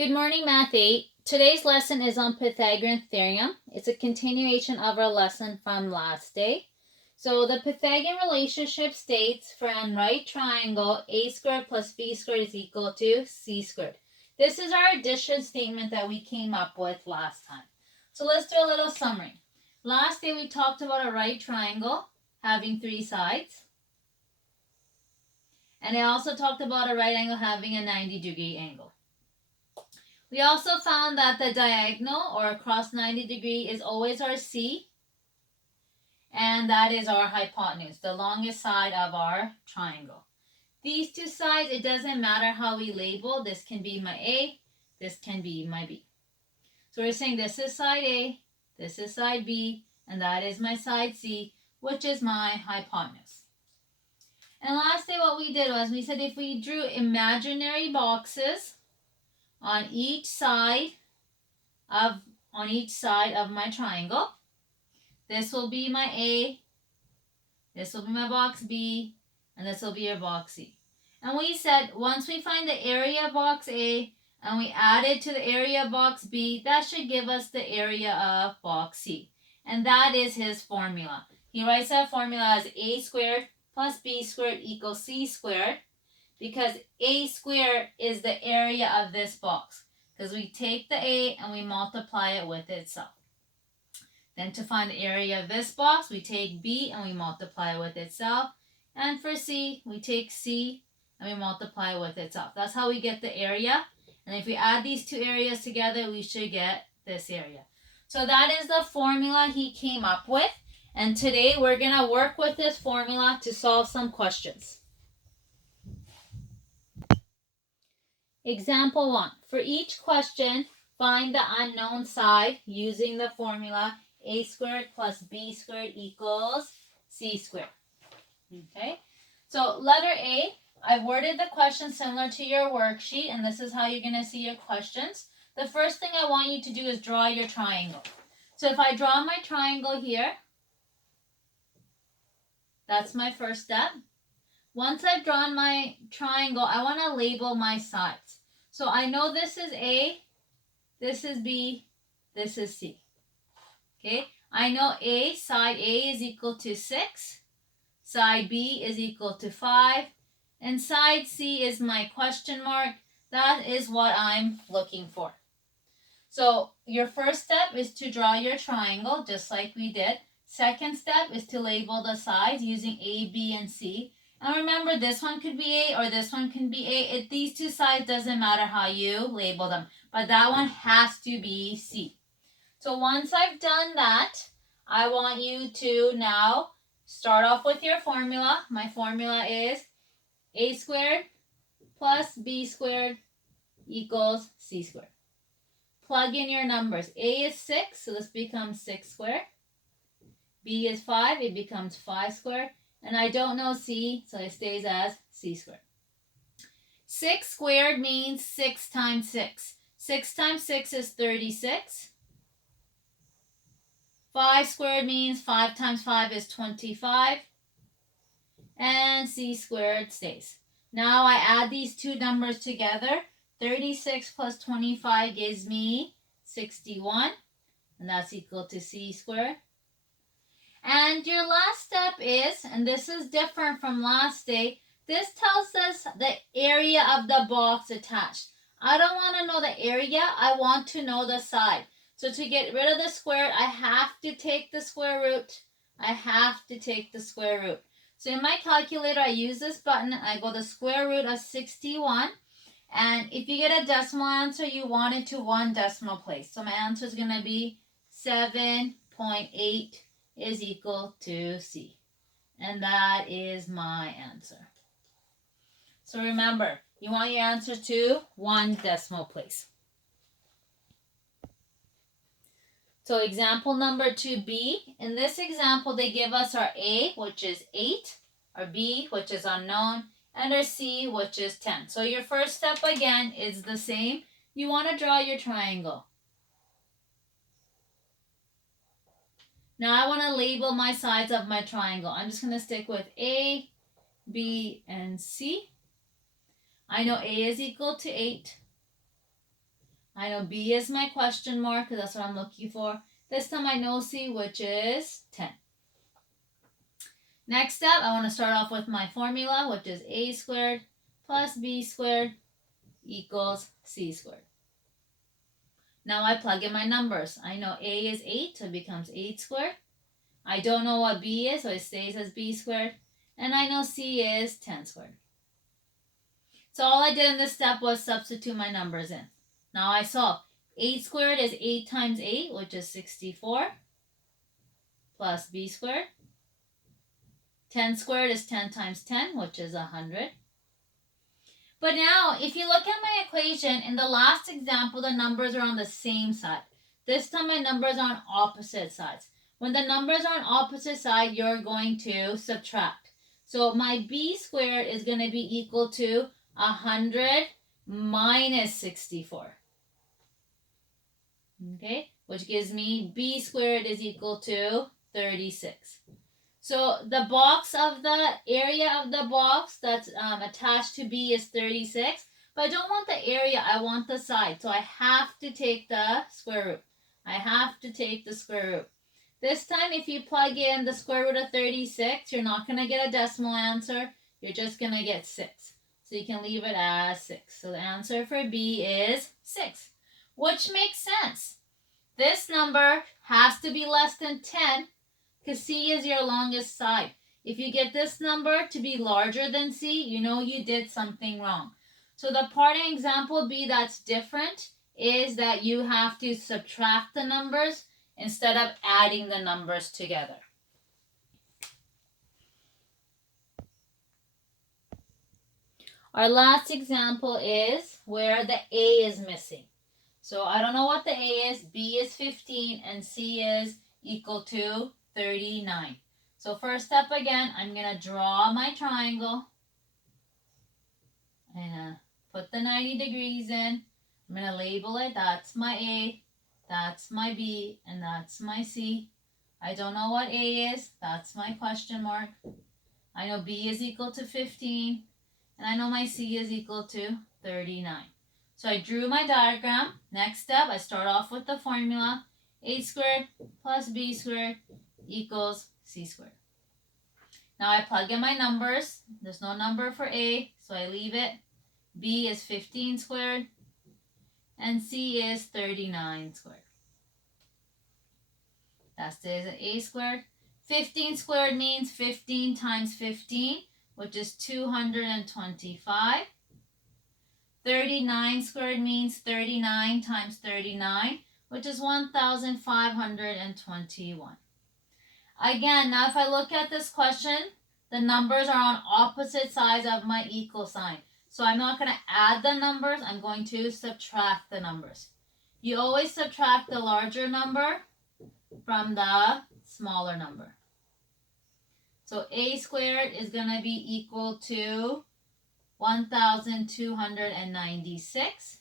Good morning, Math 8. Today's lesson is on Pythagorean Theorem. It's a continuation of our lesson from last day. So the Pythagorean relationship states for a right triangle, a squared plus b squared is equal to c squared. This is our addition statement that we came up with last time. So let's do a little summary. Last day we talked about a right triangle having 3 sides. And I also talked about a right angle having a 90-degree angle. We also found that the diagonal or across 90 degree is always our C, and that is our hypotenuse, the longest side of our triangle. These two sides, it doesn't matter how we label. This can be my A, this can be my B. So we're saying this is side A, this is side B, and that is my side C, which is my hypotenuse. And last day what we did was we said if we drew imaginary boxes on each side of my triangle. This will be my A, this will be my box B, and this will be your box C. And we said once we find the area of box A and we add it to the area of box B, that should give us the area of box C. And that is his formula. He writes that formula as A squared plus B squared equals C squared, because A squared is the area of this box. Because we take the A and we multiply it with itself. Then to find the area of this box, we take B and we multiply it with itself. And for C, we take C and we multiply it with itself. That's how we get the area. And if we add these two areas together, we should get this area. So that is the formula he came up with. And today we're going to work with this formula to solve some questions. Example 1. For each question, find the unknown side using the formula a squared plus b squared equals c squared. Okay, so letter A, I worded the question similar to your worksheet, and this is how you're going to see your questions. The first thing I want you to do is draw your triangle. So if I draw my triangle here, that's my first step. Once I've drawn my triangle, I want to label my sides. So I know this is A, this is B, this is C. Okay, I know side A is equal to 6, side B is equal to 5, and side C is my question mark. That is what I'm looking for. So your first step is to draw your triangle, just like we did. Second step is to label the sides using A, B, and C. And remember, this one could be A or this one can be A. These two sides doesn't matter how you label them. But that one has to be C. So once I've done that, I want you to now start off with your formula. My formula is A squared plus B squared equals C squared. Plug in your numbers. A is 6, so this becomes 6 squared. B is 5, it becomes 5 squared. And I don't know C, so it stays as C squared. 6 squared means 6 times 6. 6 times 6 is 36. 5 squared means 5 times 5 is 25. And C squared stays. Now I add these two numbers together. 36 plus 25 gives me 61. And that's equal to C squared. And your last step is, and this is different from last day, this tells us the area of the box attached. I don't want to know the area, I want to know the side. So to get rid of the square, I have to take the square root. I have to take the square root. So in my calculator, I use this button, I go the square root of 61. And if you get a decimal answer, you want it to one decimal place. So my answer is going to be 7.8 is equal to C. And that is my answer. So remember, you want your answer to one decimal place. So example number 2B. In this example, they give us our A, which is 8, our B, which is unknown, and our C, which is 10. So your first step again is the same. You want to draw your triangle. Now I want to label my sides of my triangle. I'm just going to stick with A, B, and C. I know A is equal to 8. I know B is my question mark because that's what I'm looking for. This time I know C, which is 10. Next step, I want to start off with my formula, which is A squared plus B squared equals C squared. Now I plug in my numbers. I know A is 8, so it becomes 8 squared. I don't know what B is, so it stays as B squared. And I know C is 10 squared. So all I did in this step was substitute my numbers in. Now I solve. 8 squared is 8 times 8, which is 64, plus B squared. 10 squared is 10 times 10, which is 100. But now, if you look at my equation, in the last example, the numbers are on the same side. This time, my numbers are on opposite sides. When the numbers are on opposite side, you're going to subtract. So my B squared is going to be equal to 100 minus 64. Okay, which gives me B squared is equal to 36. So the box of the area of the box that's attached to B is 36, but I don't want the area, I want the side. So I have to take the square root. I have to take the square root. This time, if you plug in the square root of 36, you're not going to get a decimal answer. You're just going to get 6. So you can leave it as 6. So the answer for B is 6, which makes sense. This number has to be less than 10 because C is your longest side. If you get this number to be larger than C, you know you did something wrong. So the part in example B that's different is that you have to subtract the numbers instead of adding the numbers together. Our last example is where the A is missing. So I don't know what the A is. B is 15 and C is equal to 39. So first step again, I'm going to draw my triangle. I'm going to put the 90 degrees in. I'm going to label it. That's my A, that's my B, and that's my C. I don't know what A is. That's my question mark. I know B is equal to 15, and I know my C is equal to 39. So I drew my diagram. Next step, I start off with the formula. A squared plus B squared equals C squared. Now I plug in my numbers. There's no number for A, so I leave it. B is 15 squared, and C is 39 squared. That stays at A squared. 15 squared means 15 times 15, which is 225. 39 squared means 39 times 39, which is 1,521. Again, now if I look at this question, the numbers are on opposite sides of my equal sign. So I'm not going to add the numbers, I'm going to subtract the numbers. You always subtract the larger number from the smaller number. So A squared is going to be equal to 1,296.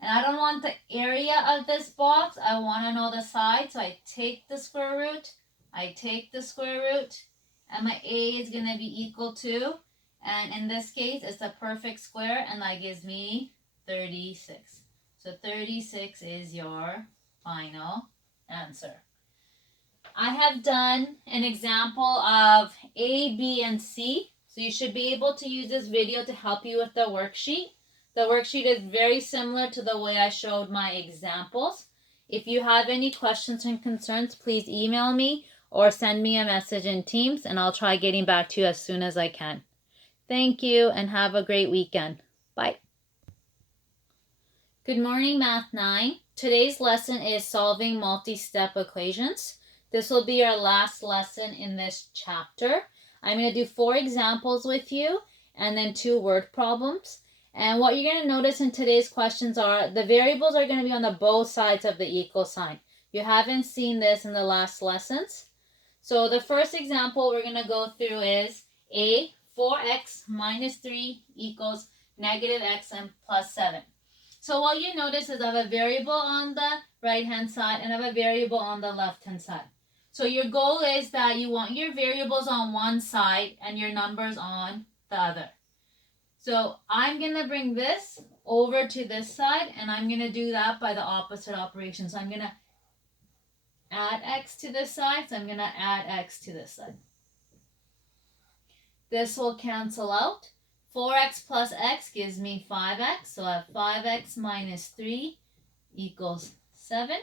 And I don't want the area of this box. I want to know the side. So I take the square root. I take the square root. And my A is going to be equal to, and in this case, it's a perfect square. And that gives me 36. So 36 is your final answer. I have done an example of A, B, and C. So you should be able to use this video to help you with the worksheet. The worksheet is very similar to the way I showed my examples. If you have any questions and concerns, please email me or send me a message in Teams, and I'll try getting back to you as soon as I can. Thank you, and have a great weekend. Bye. Good morning, Math 9. Today's lesson is solving multi-step equations. This will be our last lesson in this chapter. I'm going to do 4 examples with you and then 2 word problems. And what you're going to notice in today's questions are the variables are going to be on the both sides of the equal sign. You haven't seen this in the last lessons. So the first example we're going to go through is A, 4x minus 3 equals negative x and plus 7. So what you notice is I have a variable on the right-hand side and I have a variable on the left-hand side. So your goal is that you want your variables on one side and your numbers on the other. So I'm going to bring this over to this side, and I'm going to do that by the opposite operation. So I'm going to add x to this side, so I'm going to add x to this side. This will cancel out. 4x plus x gives me 5x, so I have 5x minus 3 equals 7.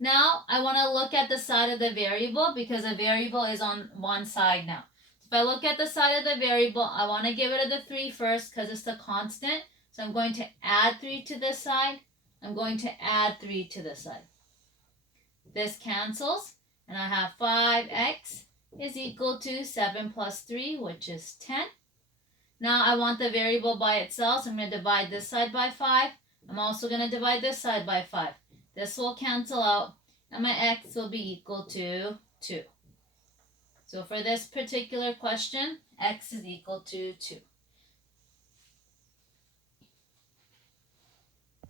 Now I want to look at the side of the variable because a variable is on one side now. If I look at the side of the variable, I want to get rid of the 3 first because it's the constant. So I'm going to add 3 to this side. I'm going to add 3 to this side. This cancels, and I have 5x is equal to 7 plus 3, which is 10. Now I want the variable by itself, so I'm going to divide this side by 5. I'm also going to divide this side by 5. This will cancel out, and my x will be equal to 2. So for this particular question, x is equal to 2.